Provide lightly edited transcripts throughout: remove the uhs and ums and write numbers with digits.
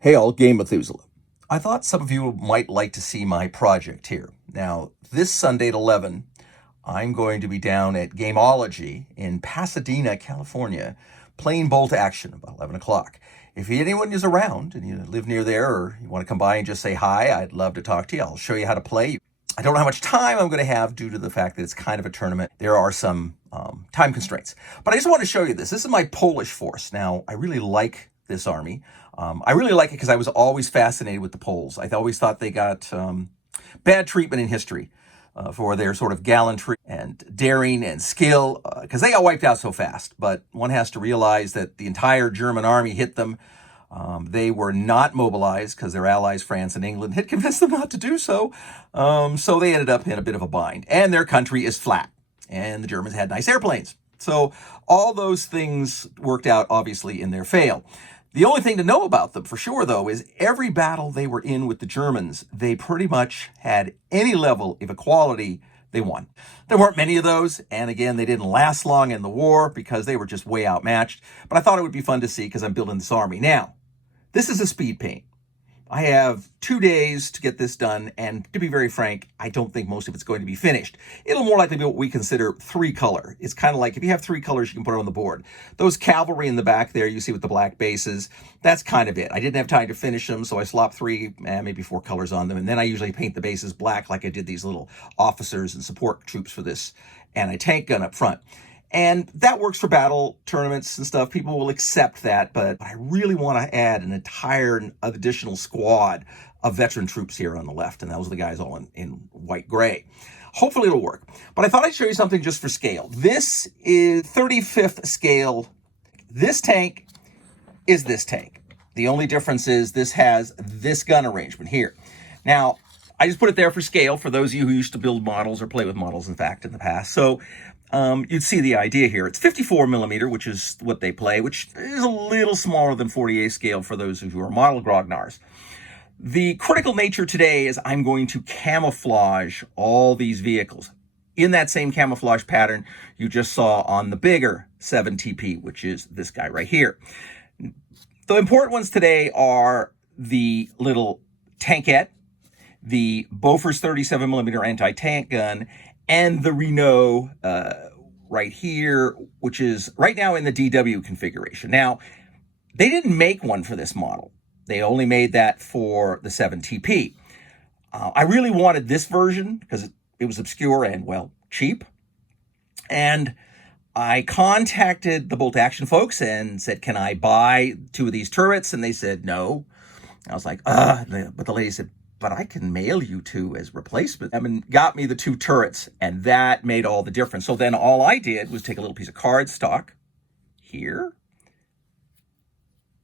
Hey all, Game Methuselah. I thought some of you might like to see my project here. Now, this Sunday at 11, I'm going to be down at Gameology in Pasadena, California, playing Bolt Action about 11 o'clock. If anyone is around and you live near there or you want to come by and just say hi, I'd love to talk to you. I'll show you how to play. I don't know how much time I'm going to have due to the fact that it's kind of a tournament. There are some time constraints. But I just want to show you this. This is my Polish force. Now, I really like this army. I really like it because I was always fascinated with the Poles. I always thought they got bad treatment in history for their sort of gallantry and daring and skill, because they got wiped out so fast. But one has to realize that the entire German army hit them. They were not mobilized because their allies, France and England, had convinced them not to do so. So they ended up in a bit of a bind. And their country is flat. And the Germans had nice airplanes. So all those things worked out, obviously, in their fail. The only thing to know about them for sure, though, is every battle they were in with the Germans, they pretty much had any level of equality, they won. There weren't many of those, and again, they didn't last long in the war because they were just way outmatched. But I thought it would be fun to see because I'm building this army. Now, this is a speed paint. I have 2 days to get this done, and to be very frank, I don't think most of it's going to be finished. It'll more likely be what we consider 3-color. It's kind of like if you have 3 colors, you can put it on the board. Those cavalry in the back there you see with the black bases, that's kind of it. I didn't have time to finish them, so I slopped 3, maybe 4 colors on them, and then I usually paint the bases black like I did these little officers and support troops for this anti-tank gun up front. And that works for battle tournaments and stuff. People will accept that, but I really want to add an entire additional squad of veteran troops here on the left, and those are the guys all in white-gray. Hopefully it'll work. But I thought I'd show you something just for scale. This is 35th scale. This tank is this tank. The only difference is this has this gun arrangement here. Now, I just put it there for scale for those of you who used to build models or play with models, in fact, in the past. So you'd see the idea here. It's 54 millimeter, which is what they play, which is a little smaller than 48 scale for those of you who are model grognards. The critical nature today is I'm going to camouflage all these vehicles in that same camouflage pattern you just saw on the bigger 7TP, which is this guy right here. The important ones today are the little tankette, the Bofors 37 millimeter anti-tank gun, and the Renault right here, which is right now in the DW configuration. Now, they didn't make one for this model. They only made that for the 7TP. I really wanted this version because it was obscure and, well, cheap. And I contacted the Bolt Action folks and said, can I buy 2 of these turrets? And they said, no. I was like, but the lady said, but I can mail you 2 as replacement. I mean, got me the 2 turrets, and that made all the difference. So then all I did was take a little piece of cardstock here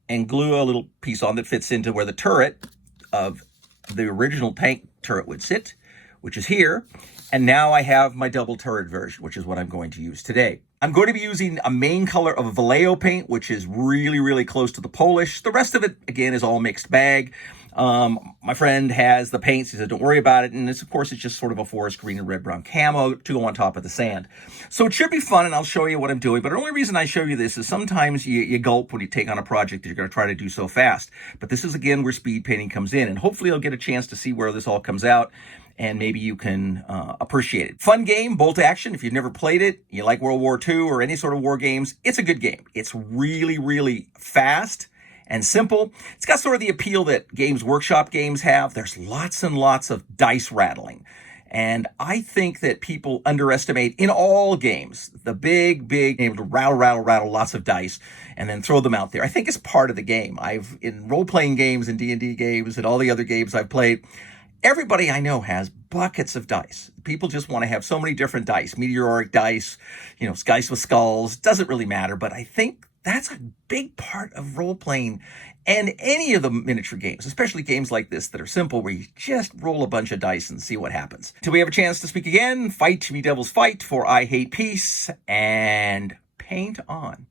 and glue a little piece on that fits into where the turret of the original tank turret would sit, which is here. And now I have my double turret version, which is what I'm going to use today. I'm going to be using a main color of Vallejo paint, which is really, really close to the Polish. The rest of it, again, is all mixed bag. My friend has the paints. He said, don't worry about it. And this, of course, it's just sort of a forest green and red brown camo to go on top of the sand. So it should be fun, and I'll show you what I'm doing. But the only reason I show you this is sometimes you gulp when you take on a project that you're going to try to do so fast. But this is, again, where speed painting comes in. And hopefully I'll get a chance to see where this all comes out, and maybe you can appreciate it. Fun game, Bolt Action. If you've never played it, you like World War II or any sort of war games, it's a good game. It's really, really fast and simple. It's got sort of the appeal that Games Workshop games have. There's lots and lots of dice rattling. And I think that people underestimate, in all games, the big, able to rattle lots of dice and then throw them out there. I think it's part of the game. In role-playing games and D&D games and all the other games I've played, everybody I know has buckets of dice. People just want to have so many different dice, meteoric dice, dice with skulls. Doesn't really matter, but I think that's a big part of role-playing and any of the miniature games, especially games like this that are simple, where you just roll a bunch of dice and see what happens. Till we have a chance to speak again, fight, me devils fight, for I hate peace, and paint on.